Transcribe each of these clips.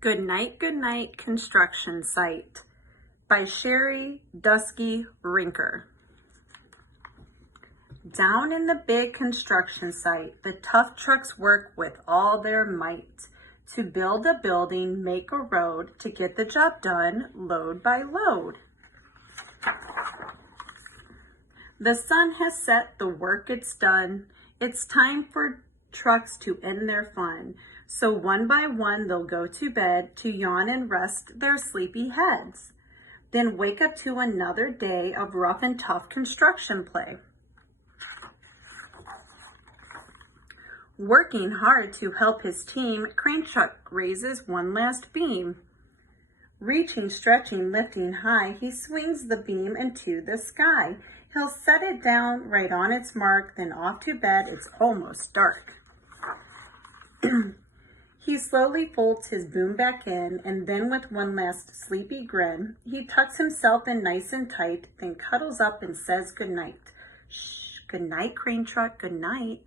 Goodnight Construction Site by Sherri, Duskey, Rinker. Down in the big construction site, the tough trucks work with all their might to build a building, make a road, to get the job done, load by load. The sun has set, the work it's done. It's time for trucks to end their fun. So one by one they'll go to bed to yawn and rest their sleepy heads. Then wake up to another day of rough and tough construction play. Working hard to help his team, crane truck raises one last beam. Reaching, stretching, lifting high, he swings the beam into the sky. He'll set it down right on its mark, then off to bed. It's almost dark. He slowly folds his boom back in, and then with one last sleepy grin, he tucks himself in nice and tight, then cuddles up and says goodnight. Shh, goodnight, crane truck, goodnight.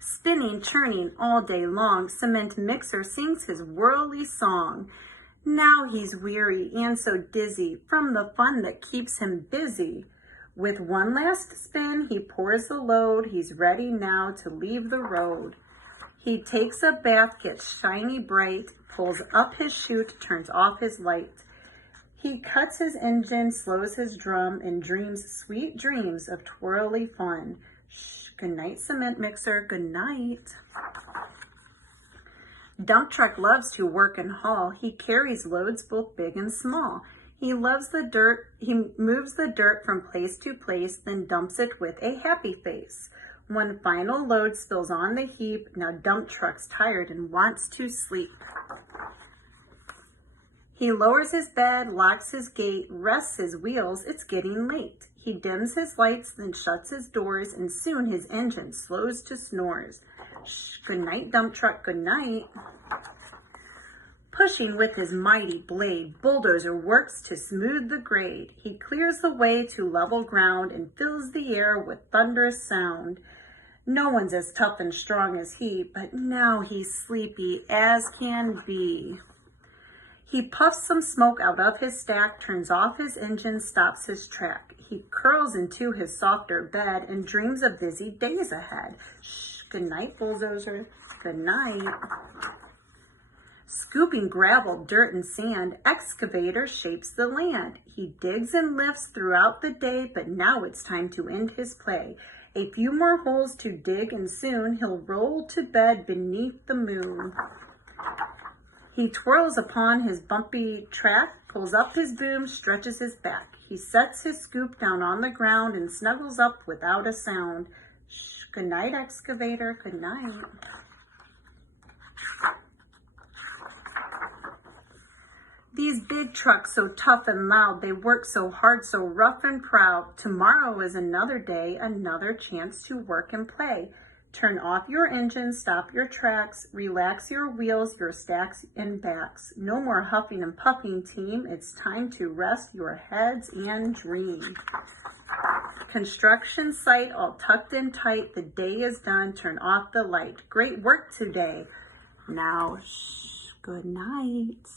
Spinning, churning all day long, cement mixer sings his whirly song. Now he's weary and so dizzy from the fun that keeps him busy. With one last spin, he pours the load. He's ready now to leave the road. He takes a bath, gets shiny bright, pulls up his chute, turns off his light. He cuts his engine, slows his drum, and dreams sweet dreams of twirly fun. Shh, goodnight, cement mixer, goodnight. Dump truck loves to work and haul. He carries loads both big and small. He loves the dirt. He moves the dirt from place to place, then dumps it with a happy face. One final load spills on the heap. Now dump truck's tired and wants to sleep. He lowers his bed, locks his gate, rests his wheels. It's getting late. He dims his lights, then shuts his doors, and soon his engine slows to snores. Shh, goodnight, dump truck, goodnight. Pushing with his mighty blade, bulldozer works to smooth the grade. He clears the way to level ground and fills the air with thunderous sound. No one's as tough and strong as he, but now he's sleepy as can be. He puffs some smoke out of his stack, turns off his engine, stops his track. He curls into his softer bed and dreams of busy days ahead. Shh, goodnight, bulldozer, goodnight. Scooping gravel, dirt, and sand, excavator shapes the land. He digs and lifts throughout the day, but now it's time to end his play. A few more holes to dig, and soon he'll roll to bed beneath the moon. He twirls upon his bumpy track, pulls up his boom, stretches his back. He sets his scoop down on the ground and snuggles up without a sound. Shh, goodnight, excavator, goodnight. These big trucks so tough and loud, they work so hard, so rough and proud. Tomorrow is another day, another chance to work and play. Turn off your engine, stop your tracks, relax your wheels, your stacks and backs. No more huffing and puffing, team. It's time to rest your heads and dream. Construction site all tucked in tight. The day is done. Turn off the light. Great work today. Now, shh, good night.